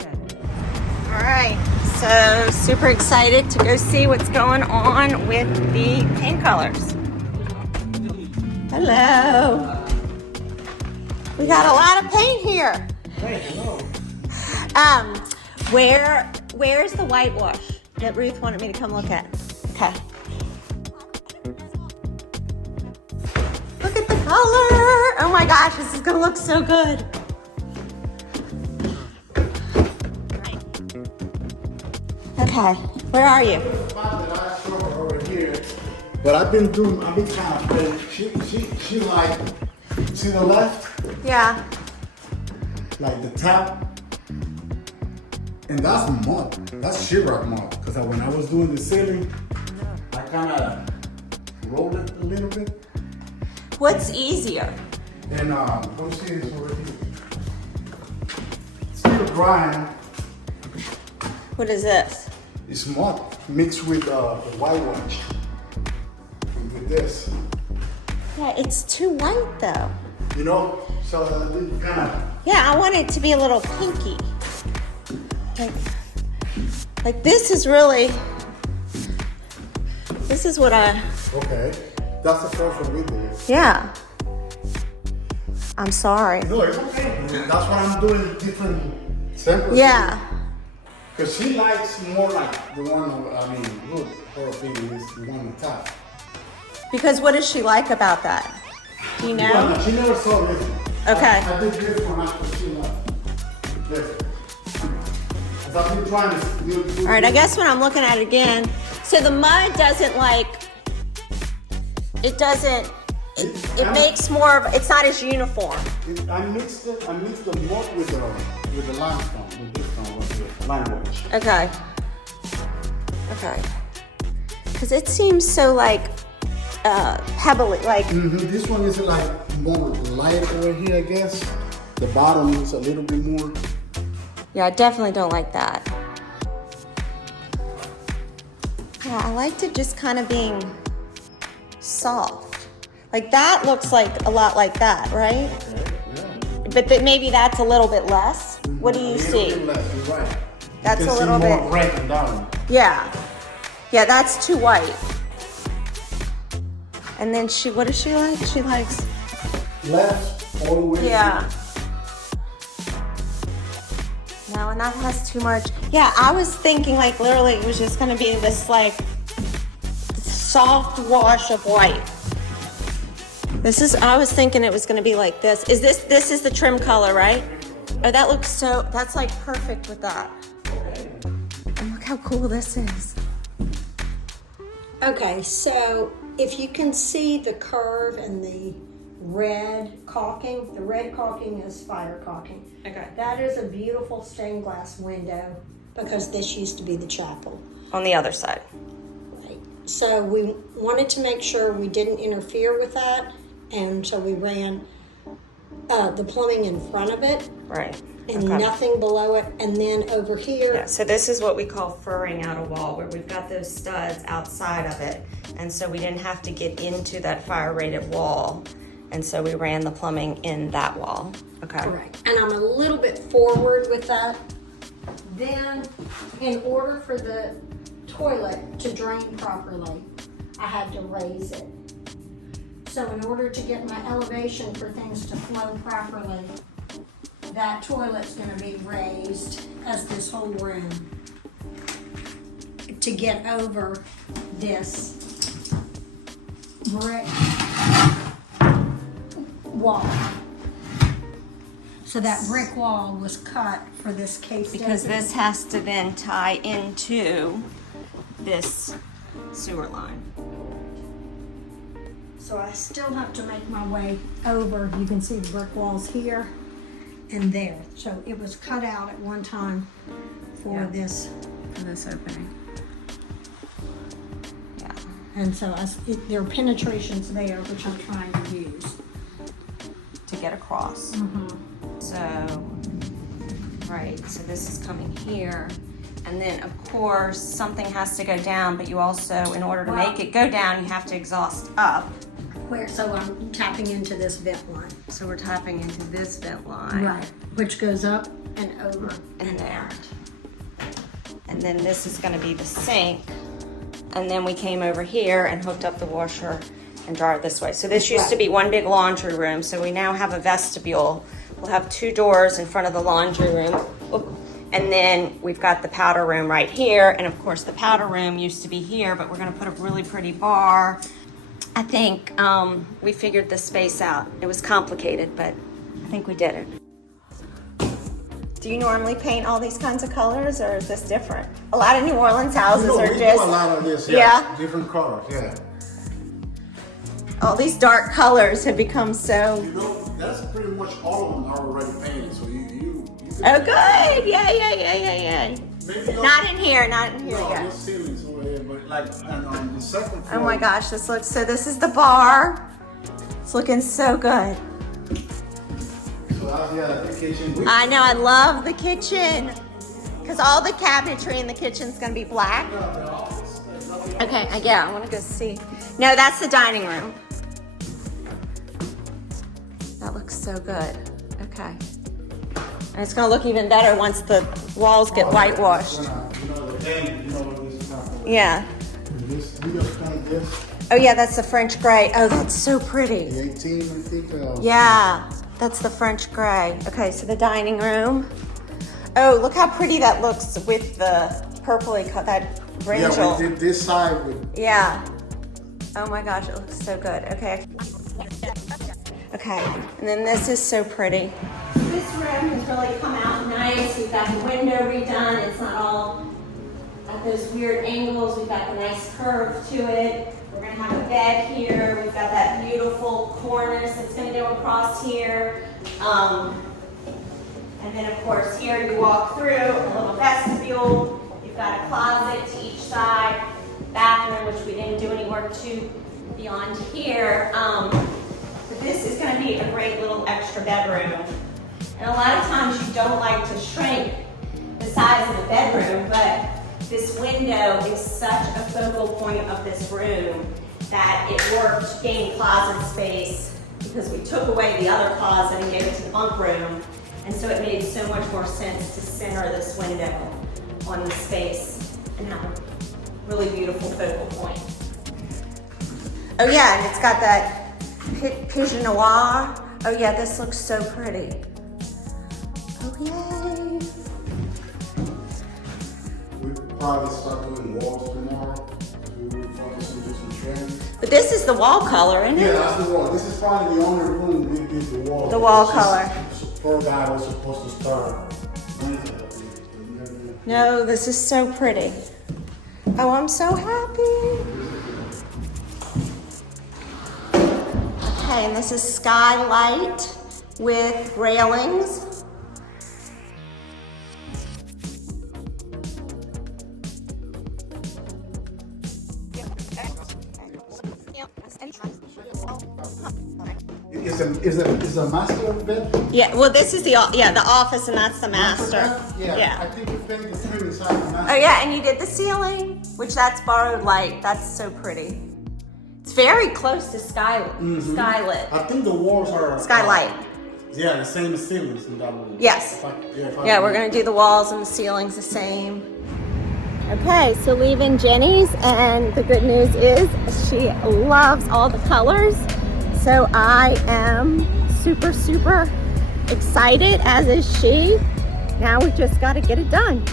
All right, so super excited to go see what's going on with the paint colors. Hello. We got a lot of paint here. Hey, hello. Where's the whitewash that Ruth wanted me to come look at? Okay. Look at the color. Oh my gosh, this is gonna look so good. Okay, where are you? Over here, but I've been kind of playing. She like, see the left, Yeah. like the top, and that's mud. That's sheetrock mud. Because when I was doing the ceiling, I kind of rolled it a little bit. What's easier? And let's see this over here. Still drying. What is this? It's mud mixed with the whitewash. With this, Yeah, it's too white though. you know, so kind of. Yeah, I want it to be a little pinky. Like this is really, this is what I, Okay, that's the first one we did. yeah. I'm sorry. No, it's okay. That's why I'm doing different samples. Yeah. Because she likes more like the one, Ruth, her opinion is the one on the top. Because what does she like about that? Do you know? Well, she never saw this. Okay. I did this one after she left. This. Because I've been trying to do All right, I guess when I'm looking at it again, so the mud doesn't like, it doesn't, it makes more of, it's not as uniform. I mixed the mud with the limestone, with this stone right here, lime wedge. Okay. Okay. Because it seems so like pebbly, like, This one is like more light over here, I guess. The bottom is a little bit more. yeah, I definitely don't like that. Yeah, I liked it just kind of being soft. Like that looks like a lot like that, right? Okay, yeah. But maybe that's a little bit less. What do you A little see? bit less, you're right. That's You can a little see more bit- breaking down. Yeah. Yeah, that's too white. And then what does she like? She likes, Left all the way. yeah. No, and that has too much. Yeah, I was thinking like literally it was just gonna be this like soft wash of white. I was thinking it was gonna be like this. This is the trim color, right? Oh, that looks so, that's like perfect with that. And look how cool this is. Okay, so if you can see the curve and the red caulking is fire caulking. Okay. That is a beautiful stained glass window because this used to be the chapel. On the other side. Right. So we wanted to make sure we didn't interfere with that, and so we ran the plumbing in front of it Right. and Okay. nothing below it, and then over here. Yeah, so this is what we call furring out a wall, where we've got those studs outside of it. And so we didn't have to get into that fire rated wall. And so we ran the plumbing in that wall. Okay. Correct. And I'm a little bit forward with that. Then, in order for the toilet to drain properly, I had to raise it. So in order to get my elevation for things to flow properly, that toilet's gonna be raised as this whole room to get over this brick wall. So that brick wall was cut for this case. Because this has to then tie into this sewer line. So I still have to make my way over. You can see the brick walls here and there. So it was cut out at one time for Yeah. this. For this opening. Yeah. And so there are penetrations there, which I'm trying to use. To get across. So, right, so this is coming here. And then, of course, something has to go down, but you also, in order to make it go down, you have to exhaust up. So I'm tapping into this vent line. So we're tapping into this vent line. Right. Which goes up and over and there. And then this is gonna be the sink. And then we came over here and hooked up the washer and dryer this way. So this used to be one big laundry room, so we now have a vestibule. We'll have 2 doors in front of the laundry room. Oop. And then we've got the powder room right here. And of course the powder room used to be here, but we're gonna put a really pretty bar. I think we figured the space out. It was complicated, but I think we did it. Do you normally paint all these kinds of colors, or is this different? A lot of New Orleans houses No, are we just... do a lot of this, Yeah? different colors, yeah. All these dark colors have become so... You know, that's pretty much all of them are already painted, so you Oh, good. Yeah. maybe Not in here no, yet. no ceilings over here, but like, and on the second floor. Oh my gosh, this looks... So this is the bar. It's looking so good. So out here at the kitchen. I know, I love the kitchen. Because all the cabinetry in the kitchen's going to be black. Okay, yeah, I want to go see. No, that's the dining room. That looks so good. Okay. And it's going to look even better once the walls get whitewashed. You know, the paint, you know what this is about. Yeah. This, we just painted this. Oh yeah, that's the French gray. Oh, that's so pretty. The 18, I think. Yeah, that's the French gray. Okay, so the dining room. Oh, look how pretty that looks with the purpley cut, that brinjal. Yeah, we did this side with. Yeah. Oh my gosh, it looks so good. Okay. Okay, and then this is so pretty. This room has really come out nice. We've got the window redone. It's not all at those weird angles. We've got the nice curve to it. We're gonna have a bed here. We've got that beautiful cornice that's gonna go across here. And then of course here you walk through a little vestibule. You've got a closet to each side, bathroom, which we didn't do any work to beyond here. But this is gonna be a great little extra bedroom. And a lot of times you don't like to shrink the size of the bedroom, but this window is such a focal point of this room that it worked to gain closet space because we took away the other closet and gave it to the bunk room. And so it made so much more sense to center this window on the space and have a really beautiful focal point. Oh yeah, and it's got that pigeon noir. Oh yeah, this looks so pretty. Oh yay. We'll probably start doing walls tomorrow. We will focus on some trends. But this is the wall color, isn't it? Yeah, that's the wall. This is probably the only room we did the wall. The wall It's just- color. Poor guy was supposed to start Wednesday. No, this is so pretty. Oh, I'm so happy. Okay, and this is skylight with railings. Is a master bed? Yeah, well, this is the office, and that's the master. Yeah. I think we painted the trim inside the master. Oh yeah, and you did the ceiling, which that's borrowed light. That's so pretty. It's very close to skylit. I think the walls are Skylight. Yeah, the same as ceilings in that room. Yes. If I Yeah, we're gonna do the walls and the ceilings the same. Okay, so leaving Jenny's, and the good news is she loves all the colors. So I am super, super excited, as is she. Now we just gotta get it done.